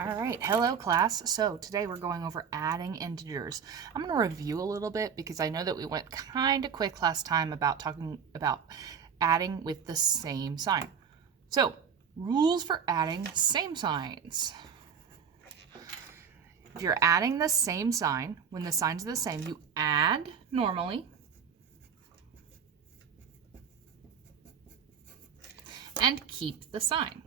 All right, hello class. So today we're going over adding integers. I'm going to review a little bit because I know that we went kind of quick last time about talking about adding with the same sign. So rules for adding same signs. If you're adding the same sign, when the signs are the same, you add normally and keep the sign.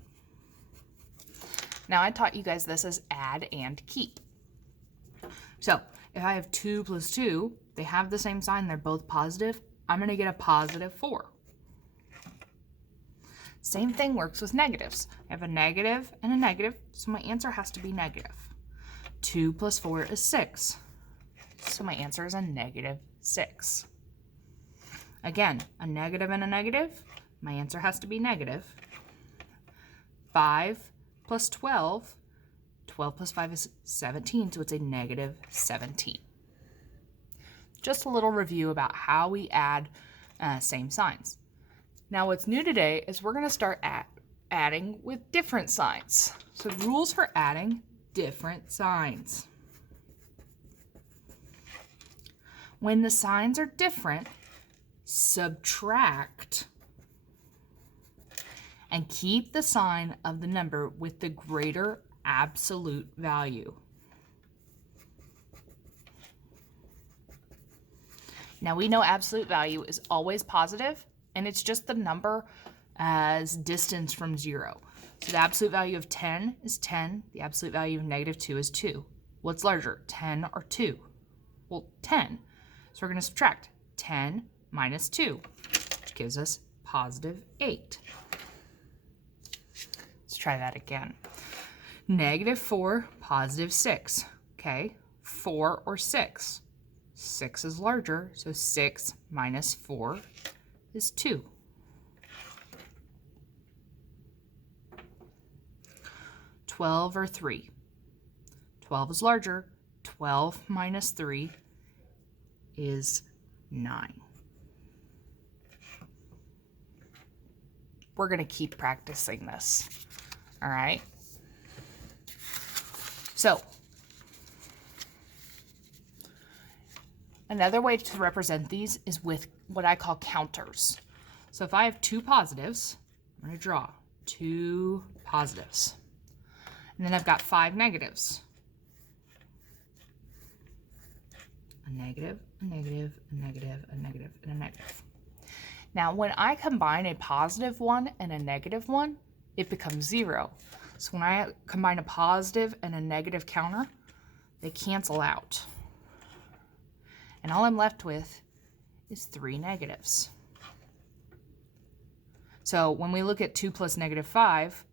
Now I taught you guys this as add and keep. So if I have 2 plus 2, they have the same sign, they're both positive, I'm going to get a positive 4. Same thing works with negatives. I have a negative and a negative, so my answer has to be negative. 2 plus 4 is 6, so my answer is a negative 6. Again, a negative and a negative, my answer has to be negative. 5 plus 12, 12 plus 5 is 17, so it's a negative 17. Just a little review about how we add same signs. Now what's new today is we're going to start adding with different signs. So rules for adding different signs. When the signs are different, subtract and keep the sign of the number with the greater absolute value. Now we know absolute value is always positive, and it's just the number as distance from 0. So the absolute value of 10 is 10. The absolute value of negative 2 is 2. What's larger, 10 or 2? Well, 10. So we're going to subtract 10 minus 2, which gives us positive 8. Let's try that again. Negative 4, positive 6. Okay, 4 or 6. 6 is larger, so 6 minus 4 is 2. 12 or 3. 12 is larger. 12 minus 3 is 9. We're going to keep practicing this. All right. So, another way to represent these is with what I call counters. So if I have 2 positives, I'm going to draw 2 positives. And then I've got 5 negatives. A negative, a negative, a negative, a negative, and a negative. Now when I combine a positive one and a negative one, it becomes 0. So when I combine a positive and a negative counter, they cancel out. And all I'm left with is 3 negatives. So when we look at 2 plus negative 5,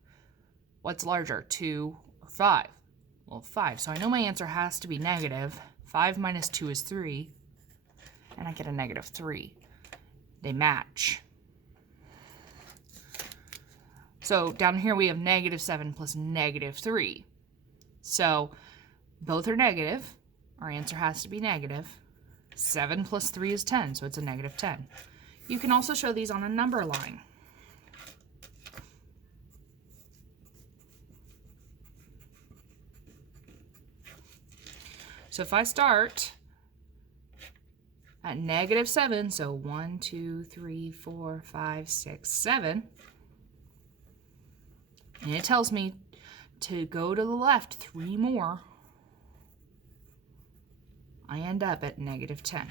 what's larger, 2 or 5? Well, 5. So I know my answer has to be negative. 5 minus 2 is 3, and I get a negative 3. They match. So down here we have negative 7 plus negative 3. So both are negative. Our answer has to be negative. 7 plus 3 is 10, so it's a negative 10. You can also show these on a number line. So if I start at negative 7, so 1, 2, 3, 4, 5, 6, 7, and it tells me to go to the left 3 more, I end up at negative 10.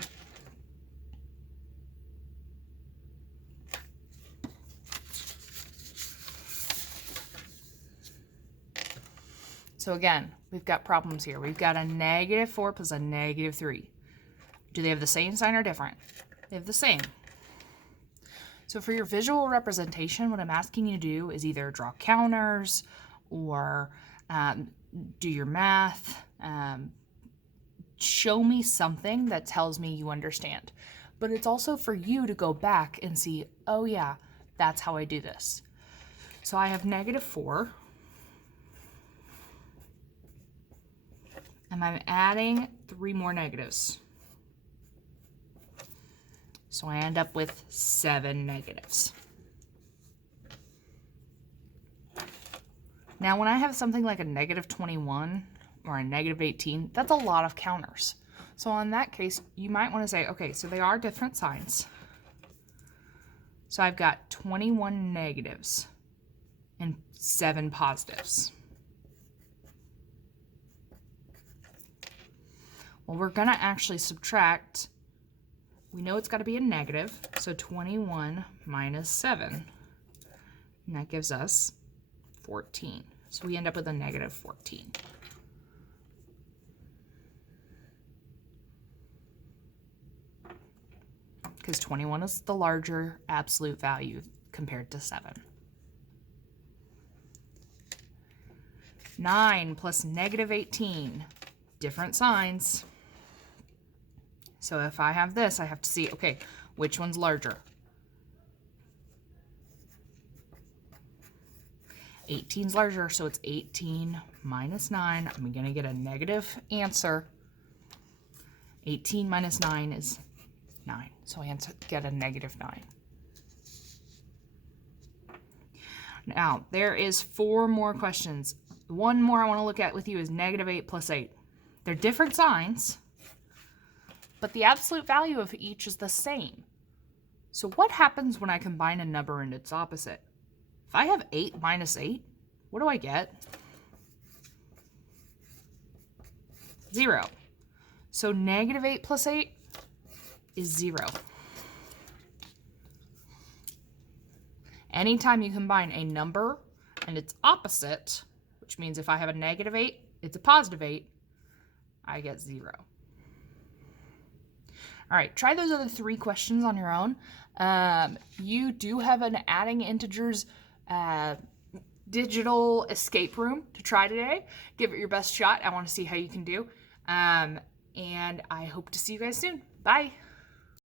So again, we've got problems here. We've got a negative 4 plus a negative 3. Do they have the same sign or different? They have the same. So for your visual representation, what I'm asking you to do is either draw counters or do your math. Show me something that tells me you understand. But it's also for you to go back and see, oh yeah, that's how I do this. So I have negative 4. And I'm adding 3 more negatives. So I end up with 7 negatives. Now, when I have something like a negative 21 or a negative 18, that's a lot of counters. So in that case, you might want to say, okay, so they are different signs. So I've got 21 negatives and 7 positives. Well, we're going to actually subtract. We know it's got to be a negative, so 21 minus 7. And that gives us 14. So we end up with a negative 14. Because 21 is the larger absolute value compared to 7. 9 plus negative 18. Different signs. So if I have this, I have to see, okay, which one's larger? 18's larger, so it's 18 minus 9. I'm going to get a negative answer. 18 minus 9 is 9, so I get a negative 9. Now, there is 4 more questions. One more I want to look at with you is negative 8 plus 8. They're different signs, but the absolute value of each is the same. So what happens when I combine a number and its opposite? If I have 8 minus 8, what do I get? 0. So negative 8 plus 8 is 0. Anytime you combine a number and its opposite, which means if I have a negative 8, it's a positive 8, I get 0. All right, try those other 3 questions on your own. You do have an adding integers digital escape room to try today. Give it your best shot. I want to see how you can do. And I hope to see you guys soon. Bye.